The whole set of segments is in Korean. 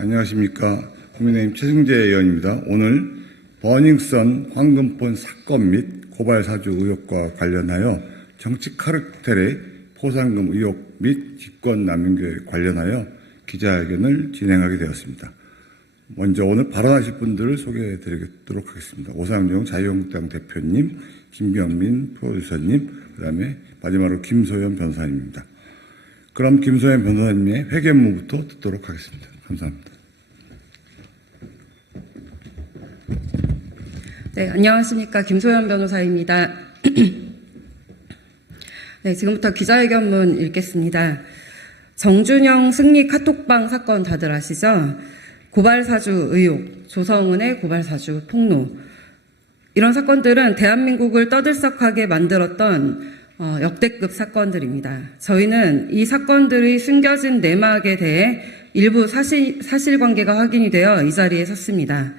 안녕하십니까. 국민의힘 최승재 의원입니다. 오늘 버닝썬 황금폰 사건 및 고발 사주 의혹과 관련하여 정치 카르텔의 포상금 의혹 및 직권남용에 관련하여 기자회견을 진행하게 되었습니다. 먼저 오늘 발언하실 분들을 소개해 드리도록 하겠습니다. 오상용 자유한국당 대표님, 김병민 프로듀서님, 그 다음에 마지막으로 김소연 변호사님입니다. 그럼 김소연 변호사님의 회견문부터 듣도록 하겠습니다. 감사합니다. 네, 안녕하십니까. 김소연 변호사입니다. 네, 지금부터 기자회견문 읽겠습니다. 정준영 승리 카톡방 사건 다들 아시죠? 고발사주 의혹, 조성은의 고발사주 폭로. 이런 사건들은 대한민국을 떠들썩하게 만들었던 역대급 사건들입니다. 저희는 이 사건들의 숨겨진 내막에 대해 일부 사실관계가 확인이 되어 이 자리에 섰습니다.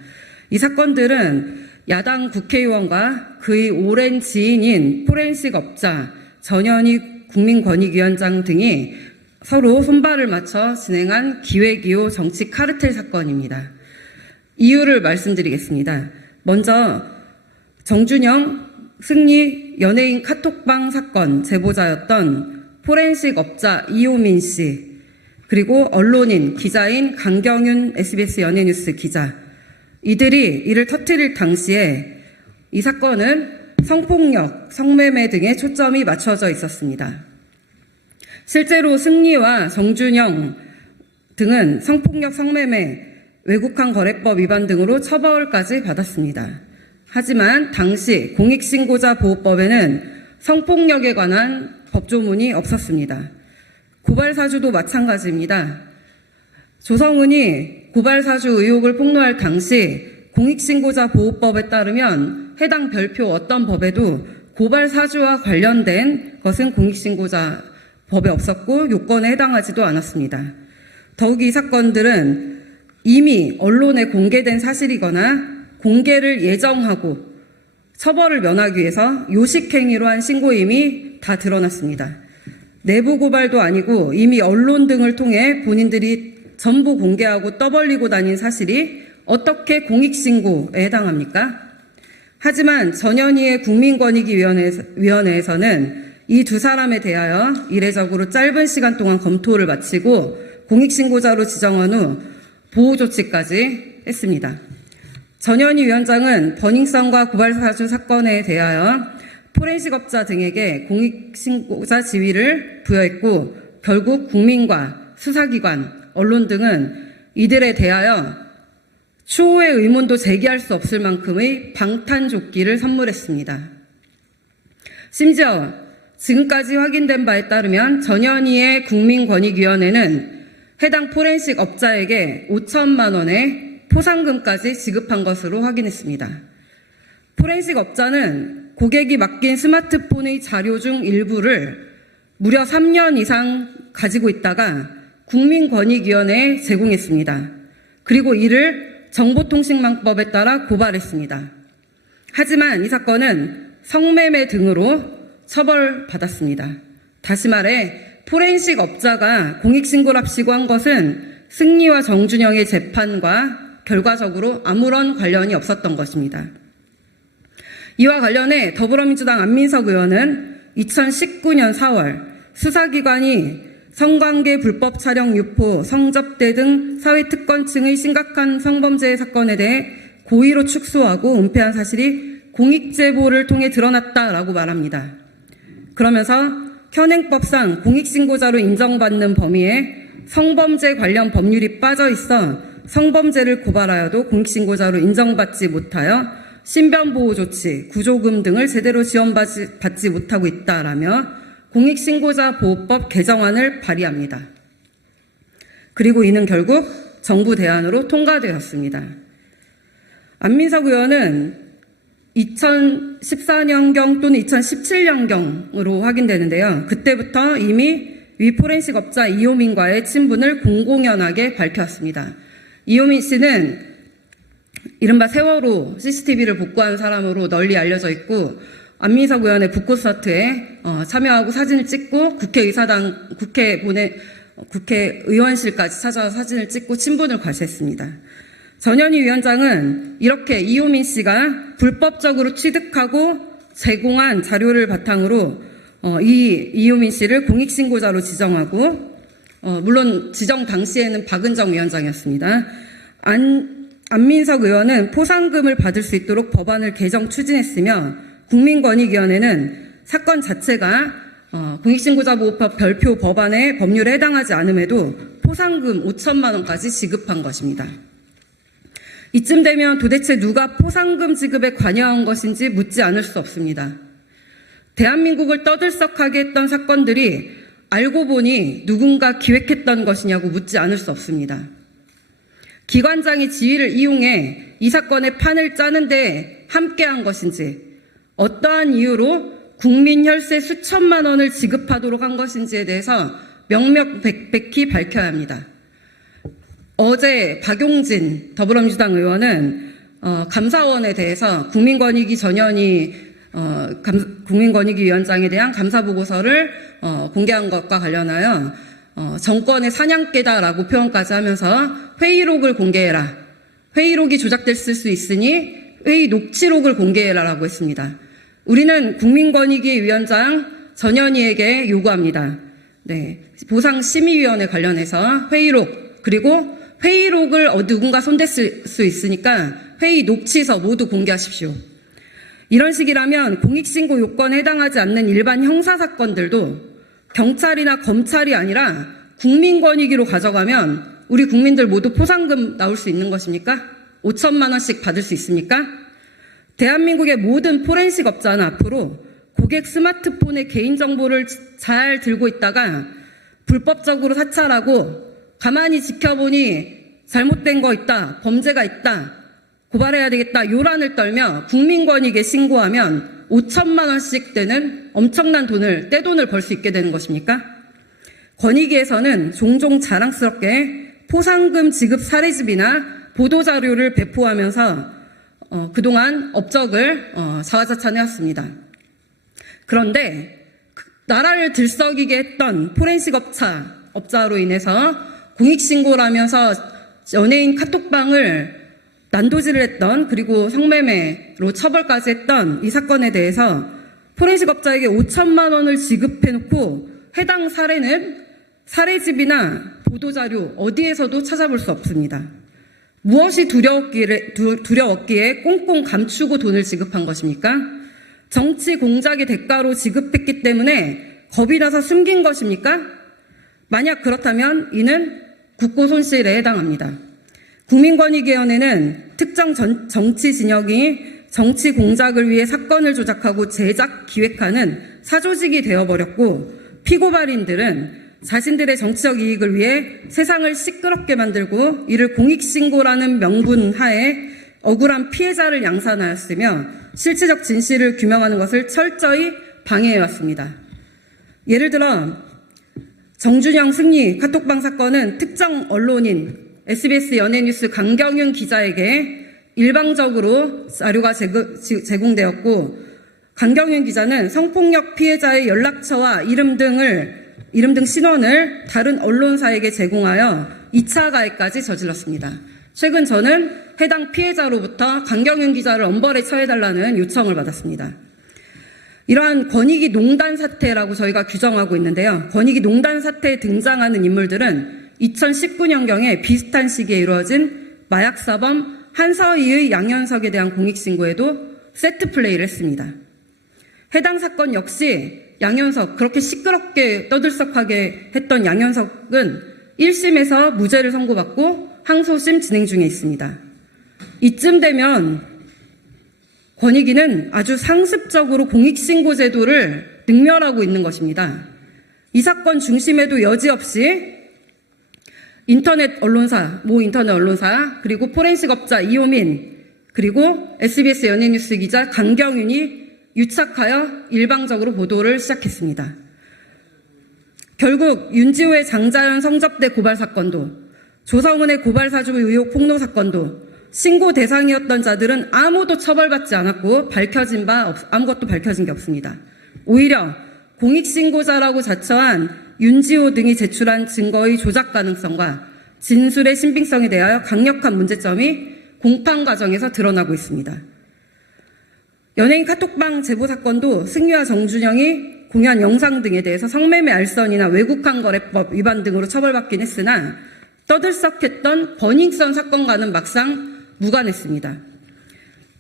이 사건들은 야당 국회의원과 그의 오랜 지인인 포렌식 업자, 전현희 국민권익위원장 등이 서로 손발을 맞춰 진행한 기획이후 정치 카르텔 사건입니다. 이유를 말씀드리겠습니다. 먼저 정준영, 승리 연예인 카톡방 사건 제보자였던 포렌식 업자 이호민 씨, 그리고 언론인, 기자인 강경윤 SBS 연예뉴스 기자, 이들이 이를 터뜨릴 당시에 이 사건은 성폭력, 성매매 등에 초점이 맞춰져 있었습니다. 실제로 승리와 정준영 등은 성폭력, 성매매, 외국환 거래법 위반 등으로 처벌까지 받았습니다. 하지만 당시 공익신고자 보호법에는 성폭력에 관한 법조문이 없었습니다. 고발사주도 마찬가지입니다. 조성은이 고발사주 의혹을 폭로할 당시 공익신고자 보호법에 따르면 해당 별표 어떤 법에도 고발사주와 관련된 것은 공익신고자 법에 없었고 요건에 해당하지도 않았습니다. 더욱이 이 사건들은 이미 언론에 공개된 사실이거나 공개를 예정하고 처벌을 면하기 위해서 요식행위로 한 신고임이 다 드러났습니다. 내부 고발도 아니고 이미 언론 등을 통해 본인들이 전부 공개하고 떠벌리고 다닌 사실이 어떻게 공익신고에 해당합니까? 하지만 전현희의 국민권익위원회에서는 이 두 사람에 대하여 이례적으로 짧은 시간 동안 검토를 마치고 공익신고자로 지정한 후 보호조치까지 했습니다. 전현희 위원장은 버닝썬과 고발사주 사건에 대하여 포렌식 업자 등에게 공익신고자 지위를 부여했고 결국 국민과 수사기관, 언론 등은 이들에 대하여 추후의 의문도 제기할 수 없을 만큼의 방탄조끼를 선물했습니다. 심지어 지금까지 확인된 바에 따르면 전현희의 국민권익위원회는 해당 포렌식 업자에게 5천만 원의 포상금까지 지급한 것으로 확인했습니다. 포렌식 업자는 고객이 맡긴 스마트폰의 자료 중 일부를 무려 3년 이상 가지고 있다가 국민권익위원회에 제공했습니다. 그리고 이를 정보통신망법에 따라 고발했습니다. 하지만 이 사건은 성매매 등으로 처벌받았습니다. 다시 말해 포렌식 업자가 공익신고를 앞시고 한 것은 승리와 정준영의 재판과 결과적으로 아무런 관련이 없었던 것입니다. 이와 관련해 더불어민주당 안민석 의원은 2019년 4월 수사기관이 성관계 불법 촬영 유포, 성접대 등 사회특권층의 심각한 성범죄 사건에 대해 고의로 축소하고 은폐한 사실이 공익제보를 통해 드러났다라고 말합니다. 그러면서 현행법상 공익신고자로 인정받는 범위에 성범죄 관련 법률이 빠져 있어 성범죄를 고발하여도 공익신고자로 인정받지 못하여 신변보호조치, 구조금 등을 제대로 지원받지 못하고 있다라며 공익신고자 보호법 개정안을 발의합니다. 그리고 이는 결국 정부 대안으로 통과되었습니다. 안민석 의원은 2014년경 또는 2017년경으로 확인되는데요. 그때부터 이미 위 포렌식 업자 이호민과의 친분을 공공연하게 밝혔습니다. 이호민 씨는 이른바 세월호 CCTV를 복구한 사람으로 널리 알려져 있고 안민석 의원의 북콘서트에 참여하고 사진을 찍고 국회 국회의원실까지 찾아와 사진을 찍고 친분을 과시했습니다. 전현희 위원장은 이렇게 이호민 씨가 불법적으로 취득하고 제공한 자료를 바탕으로 이호민 씨를 공익신고자로 지정하고 물론 지정 당시에는 박은정 위원장이었습니다. 안민석 의원은 포상금을 받을 수 있도록 법안을 개정 추진했으며 국민권익위원회는 사건 자체가 공익신고자보호법 별표 법안의 법률에 해당하지 않음에도 포상금 5천만 원까지 지급한 것입니다. 이쯤 되면 도대체 누가 포상금 지급에 관여한 것인지 묻지 않을 수 없습니다. 대한민국을 떠들썩하게 했던 사건들이 알고 보니 누군가 기획했던 것이냐고 묻지 않을 수 없습니다. 기관장이 지위를 이용해 이 사건의 판을 짜는데 함께한 것인지, 어떠한 이유로 국민 혈세 수천만 원을 지급하도록 한 것인지에 대해서 명명백백히 밝혀야 합니다. 어제 박용진 더불어민주당 의원은 감사원에 대해서 국민권익위원장에 대한 감사보고서를 공개한 것과 관련하여 정권의 사냥개다라고 표현까지 하면서 회의록을 공개해라. 회의록이 조작됐을 수 있으니 회의 녹취록을 공개해라라고 했습니다. 우리는 국민권익위원장 전현희에게 요구합니다. 네, 보상심의위원회 관련해서 회의록, 그리고 회의록을 누군가 손댔을 수 있으니까 회의 녹취서 모두 공개하십시오. 이런 식이라면 공익신고 요건에 해당하지 않는 일반 형사사건들도 경찰이나 검찰이 아니라 국민권익위로 가져가면 우리 국민들 모두 포상금 나올 수 있는 것입니까? 5천만 원씩 받을 수 있습니까? 대한민국의 모든 포렌식 업자는 앞으로 고객 스마트폰의 개인정보를 잘 들고 있다가 불법적으로 사찰하고 가만히 지켜보니 잘못된 거 있다, 범죄가 있다, 고발해야 되겠다 요란을 떨며 국민권익에 신고하면 5천만 원씩 되는 엄청난 떼돈을 벌 수 있게 되는 것입니까? 권익위에서는 종종 자랑스럽게 포상금 지급 사례집이나 보도자료를 배포하면서 그동안 업적을 자화자찬해왔습니다. 그런데 나라를 들썩이게 했던 포렌식 업자로 인해서 공익신고라면서 연예인 카톡방을 난도질을 했던, 그리고 성매매로 처벌까지 했던 이 사건에 대해서 포렌식 업자에게 5천만 원을 지급해놓고 해당 사례는 사례집이나 보도자료 어디에서도 찾아볼 수 없습니다. 무엇이 두려웠기에 꽁꽁 감추고 돈을 지급한 것입니까? 정치 공작의 대가로 지급했기 때문에 겁이 나서 숨긴 것입니까? 만약 그렇다면 이는 국고 손실에 해당합니다. 국민권익위원회는 특정 정치 진영이 정치 공작을 위해 사건을 조작하고 제작, 기획하는 사조직이 되어버렸고, 피고발인들은 자신들의 정치적 이익을 위해 세상을 시끄럽게 만들고 이를 공익신고라는 명분 하에 억울한 피해자를 양산하였으며 실체적 진실을 규명하는 것을 철저히 방해해왔습니다. 예를 들어 정준영 승리 카톡방 사건은 특정 언론인 SBS 연예뉴스 강경윤 기자에게 일방적으로 자료가 제공되었고, 강경윤 기자는 성폭력 피해자의 연락처와 이름 등 신원을 다른 언론사에게 제공하여 2차 가해까지 저질렀습니다. 최근 저는 해당 피해자로부터 강경윤 기자를 엄벌에 처해달라는 요청을 받았습니다. 이러한 권익위 농단 사태라고 저희가 규정하고 있는데요. 권익위 농단 사태에 등장하는 인물들은 2019년경에 비슷한 시기에 이루어진 마약사범 한서희의 양현석에 대한 공익신고에도 세트 플레이를 했습니다. 해당 사건 역시 양현석, 그렇게 시끄럽게 떠들썩하게 했던 양현석은 1심에서 무죄를 선고받고 항소심 진행 중에 있습니다. 이쯤 되면 권익위는 아주 상습적으로 공익신고 제도를 능멸하고 있는 것입니다. 이 사건 중심에도 여지없이 모 인터넷 언론사, 그리고 포렌식 업자 이호민, 그리고 SBS 연예뉴스 기자 강경윤이 유착하여 일방적으로 보도를 시작했습니다. 결국 윤지호의 장자연 성접대 고발 사건도, 조성은의 고발사주 의혹 폭로 사건도 신고 대상이었던 자들은 아무도 처벌받지 않았고 아무것도 밝혀진 게 없습니다. 오히려 공익신고자라고 자처한 윤지호 등이 제출한 증거의 조작 가능성과 진술의 신빙성에 대하여 강력한 문제점이 공판 과정에서 드러나고 있습니다. 연예인 카톡방 제보 사건도 승유와 정준영이 공연 영상 등에 대해서 성매매 알선이나 외국한 거래법 위반 등으로 처벌받긴 했으나 떠들썩했던 버닝썬 사건과는 막상 무관했습니다.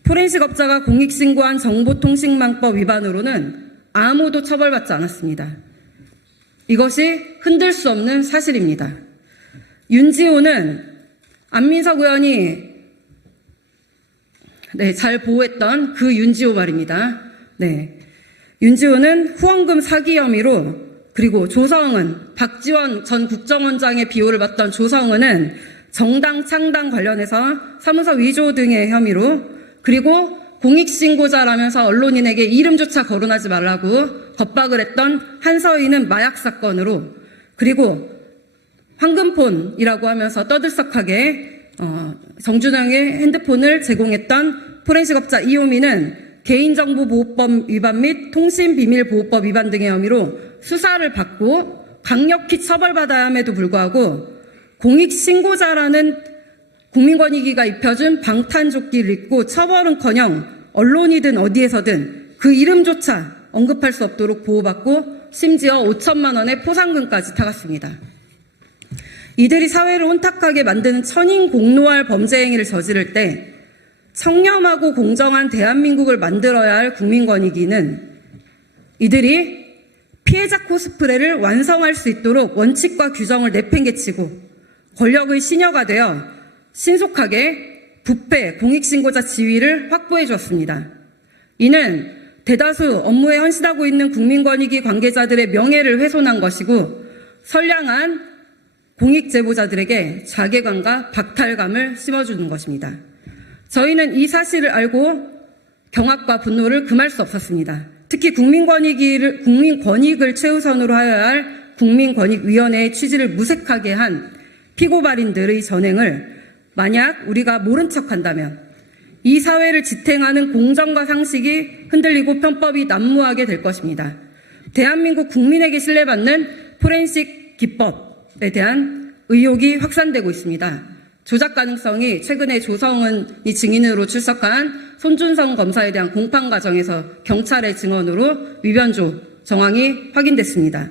포렌식 업자가 공익신고한 정보통신망법 위반으로는 아무도 처벌받지 않았습니다. 이것이 흔들 수 없는 사실입니다. 윤지호는 안민석 의원이 잘 보호했던 그 윤지호 말입니다. 윤지호는 후원금 사기 혐의로, 그리고 조성은, 박지원 전 국정원장의 비호를 받던 조성은은 정당 창당 관련해서 사무소 위조 등의 혐의로, 그리고 공익신고자라면서 언론인에게 이름조차 거론하지 말라고 겁박을 했던 한서희는 마약 사건으로, 그리고 황금폰이라고 하면서 떠들썩하게 정준영의 핸드폰을 제공했던 포렌식업자 이호미는 개인정보보호법 위반 및 통신비밀보호법 위반 등의 혐의로 수사를 받고 강력히 처벌받아야 함에도 불구하고 공익신고자라는 국민권익위가 입혀준 방탄조끼를 입고 처벌은커녕 언론이든 어디에서든 그 이름조차 언급할 수 없도록 보호받고 심지어 5천만 원의 포상금까지 타갔습니다. 이들이 사회를 혼탁하게 만드는 천인공노할 범죄 행위를 저지를 때 청렴하고 공정한 대한민국을 만들어야 할 국민권익위는 이들이 피해자 코스프레를 완성할 수 있도록 원칙과 규정을 내팽개치고 권력의 신여가 되어 신속하게 부패, 공익신고자 지위를 확보해 주었습니다. 이는 대다수 업무에 헌신하고 있는 국민권익위 관계자들의 명예를 훼손한 것이고 선량한 공익제보자들에게 자괴감과 박탈감을 심어주는 것입니다. 저희는 이 사실을 알고 경악과 분노를 금할 수 없었습니다. 특히 국민권익을 최우선으로 하여야 할 국민권익위원회의 취지를 무색하게 한 피고발인들의 전행을 만약 우리가 모른 척한다면 이 사회를 지탱하는 공정과 상식이 흔들리고 편법이 난무하게 될 것입니다. 대한민국 국민에게 신뢰받는 포렌식 기법에 대한 의혹이 확산되고 있습니다. 조작 가능성이 최근에 조성은이 증인으로 출석한 손준성 검사에 대한 공판 과정에서 경찰의 증언으로 위변조 정황이 확인됐습니다.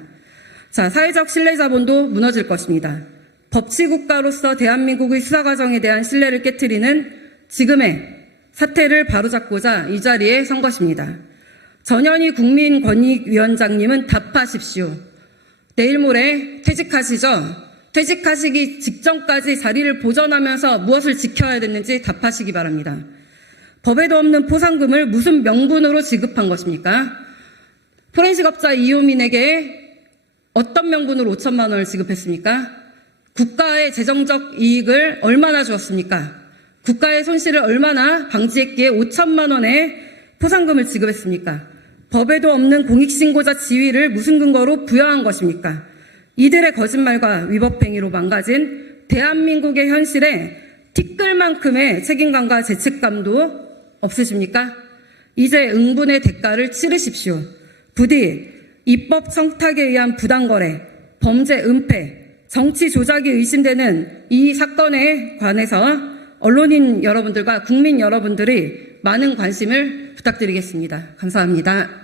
사회적 신뢰 자본도 무너질 것입니다. 법치국가로서 대한민국의 수사 과정에 대한 신뢰를 깨트리는 지금의 사태를 바로잡고자 이 자리에 선 것입니다. 전현희 국민권익위원장님은 답하십시오. 내일 모레 퇴직하시죠? 퇴직하시기 직전까지 자리를 보존하면서 무엇을 지켜야 됐는지 답하시기 바랍니다. 법에도 없는 포상금을 무슨 명분으로 지급한 것입니까? 포렌식업자 이호민에게 어떤 명분으로 5천만 원을 지급했습니까? 국가의 재정적 이익을 얼마나 주었습니까? 국가의 손실을 얼마나 방지했기에 5천만 원의 포상금을 지급했습니까? 법에도 없는 공익신고자 지위를 무슨 근거로 부여한 것입니까? 이들의 거짓말과 위법행위로 망가진 대한민국의 현실에 티끌만큼의 책임감과 죄책감도 없으십니까? 이제 응분의 대가를 치르십시오. 부디 입법 청탁에 의한 부당거래, 범죄 은폐, 정치 조작이 의심되는 이 사건에 관해서 언론인 여러분들과 국민 여러분들이 많은 관심을 부탁드리겠습니다. 감사합니다.